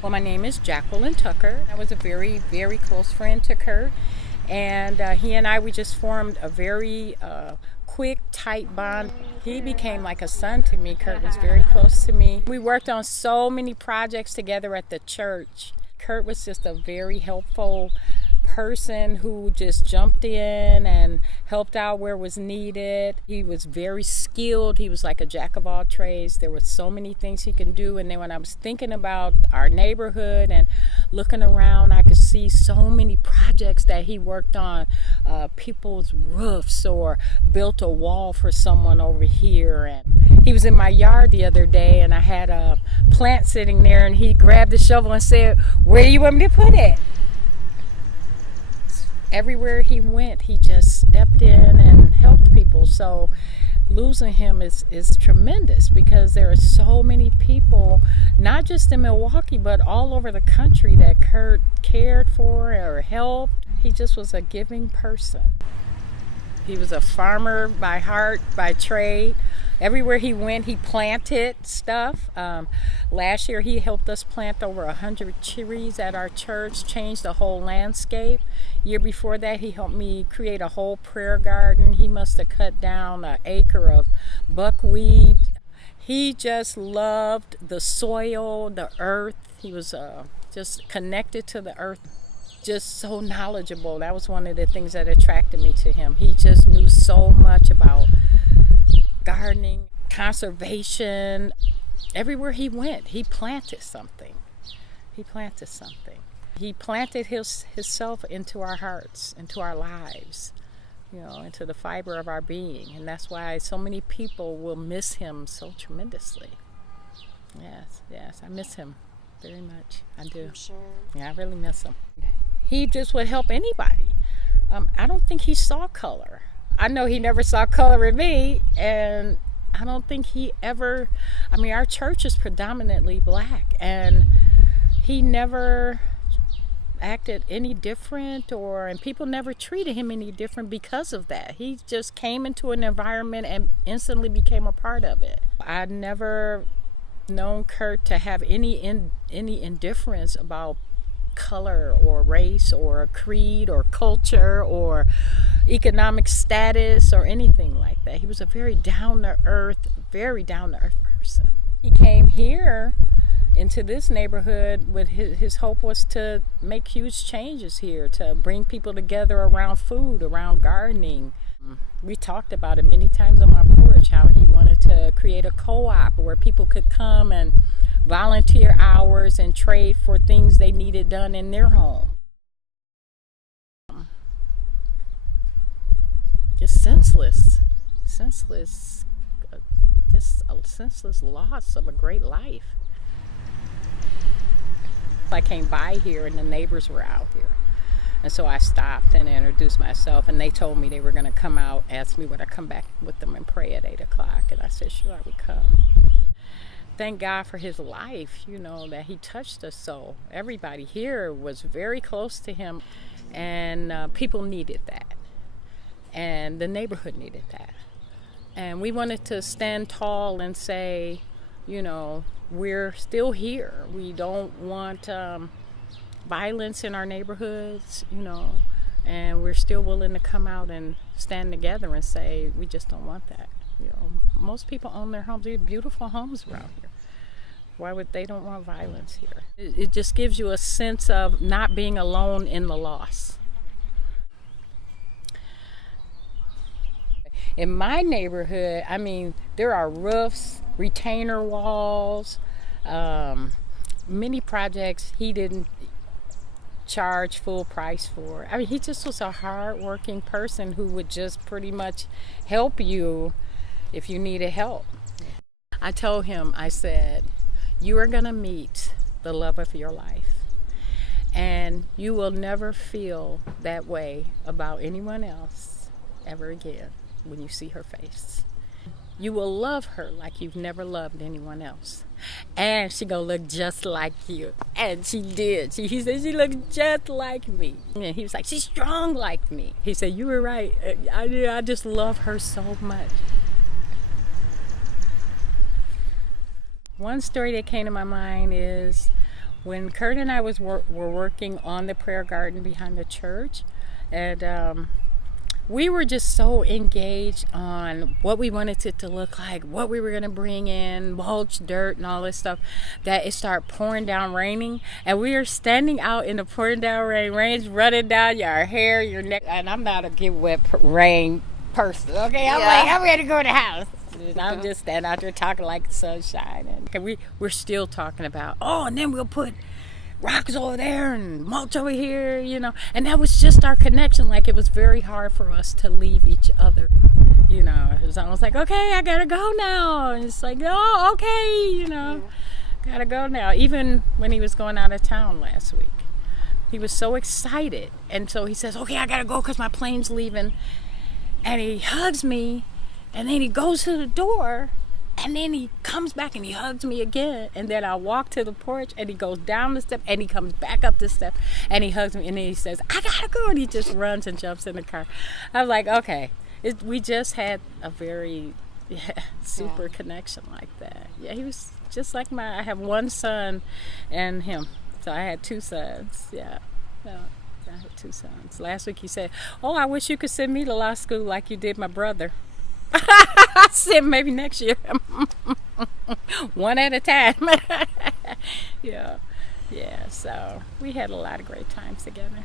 Well, my name is Jacqueline Tucker. I was a very, very close friend to Kurt, and he and I, we just formed a very quick, tight bond. He became like a son to me. Kurt was very close to me. We worked on so many projects together at the church. Kurt was just a very helpful person who just jumped in and helped out where was needed. He was very skilled. He was like a jack of all trades. There were so many things he can do. And then when I was thinking about our neighborhood and looking around, I could see so many projects that he worked on, people's roofs, or built a wall for someone over here. And he was in my yard the other day, and I had a plant sitting there, and he grabbed the shovel and said, "Where do you want me to put it?" Everywhere he went, he just stepped in and helped people. So losing him is tremendous, because there are so many people, not just in Milwaukee, but all over the country, that Kurt cared for or helped. He just was a giving person. He was a farmer by heart, by trade. Everywhere he went, he planted stuff. Last year, he helped us plant over 100 trees at our church, changed the whole landscape. Year before that, he helped me create a whole prayer garden. He must have cut down an acre of buckwheat. He just loved the soil, the earth. He was just connected to the earth, just so knowledgeable. That was one of the things that attracted me to him. He just knew so much about gardening, conservation. Everywhere he went, he planted something. He planted something. He planted himself into our hearts, into our lives, into the fiber of our being. And that's why so many people will miss him so tremendously. Yes, I miss him very much. I do. I'm sure. Yeah, I really miss him. He just would help anybody. I don't think he saw color. I know he never saw color in me, and I don't think he ever, our church is predominantly black, and he never acted any different, and people never treated him any different because of that. He just came into an environment and instantly became a part of it. I'd never known Kurt to have any indifference about color or race or creed or culture or economic status or anything like that. He was a very down-to-earth person. He came here into this neighborhood with his hope was to make huge changes here, to bring people together around food, around gardening. We talked about it many times on my porch, how he wanted to create a co-op where people could come and volunteer hours and trade for things they needed done in their home. Just senseless, just a senseless loss of a great life. I came by here and the neighbors were out here. And so I stopped and introduced myself, and they told me they were going to come out, ask me would I come back with them and pray at 8 o'clock. And I said, sure, I would come. Thank God for his life, that he touched us so. Everybody here was very close to him, and people needed that. And the neighborhood needed that. And we wanted to stand tall and say, we're still here. We don't want violence in our neighborhoods, and we're still willing to come out and stand together and say, we just don't want that. Most people own their homes. They have beautiful homes around here. Why would they don't want violence here? It just gives you a sense of not being alone in the loss. In my neighborhood, there are roofs, retainer walls, many projects he didn't charge full price for. He just was a hard-working person who would just pretty much help you if you needed help. I told him, I said, you are going to meet the love of your life, and you will never feel that way about anyone else ever again when you see her face. You will love her like you've never loved anyone else. And she gonna look just like you. And she did. He said she looked just like me. And he was like, she's strong like me. He said, you were right. I just love her so much. One story that came to my mind is when Kurt and I were working on the prayer garden behind the church, and we were just so engaged on what we wanted it to look like, what we were going to bring in, mulch, dirt, and all this stuff, that it started pouring down, raining. And we were standing out in the pouring down rain, rain's running down your hair, your neck. And I'm not a get wet rain person, okay? I'm like, I'm ready to go to the house. And I'm just standing out there talking like the sun's shining. And we're still talking about, and then we'll put rocks over there and mulch over here, and that was just our connection. Like, it was very hard for us to leave each other, it was almost like, okay, I gotta go now, and it's like, oh, okay, gotta go now. Even when he was going out of town last week, he was so excited, and so he says, okay, I gotta go because my plane's leaving, and he hugs me, and then he goes to the door. And then he comes back and he hugs me again. And then I walk to the porch and he goes down the step and he comes back up the step and he hugs me. And then he says, I gotta go. And he just runs and jumps in the car. I was like, okay. We just had a very super connection like that. Yeah, he was just like I have one son and him. So I had two sons. Yeah. I had two sons. Last week he said, I wish you could send me to law school like you did my brother. I said maybe next year. One at a time. Yeah. So we had a lot of great times together.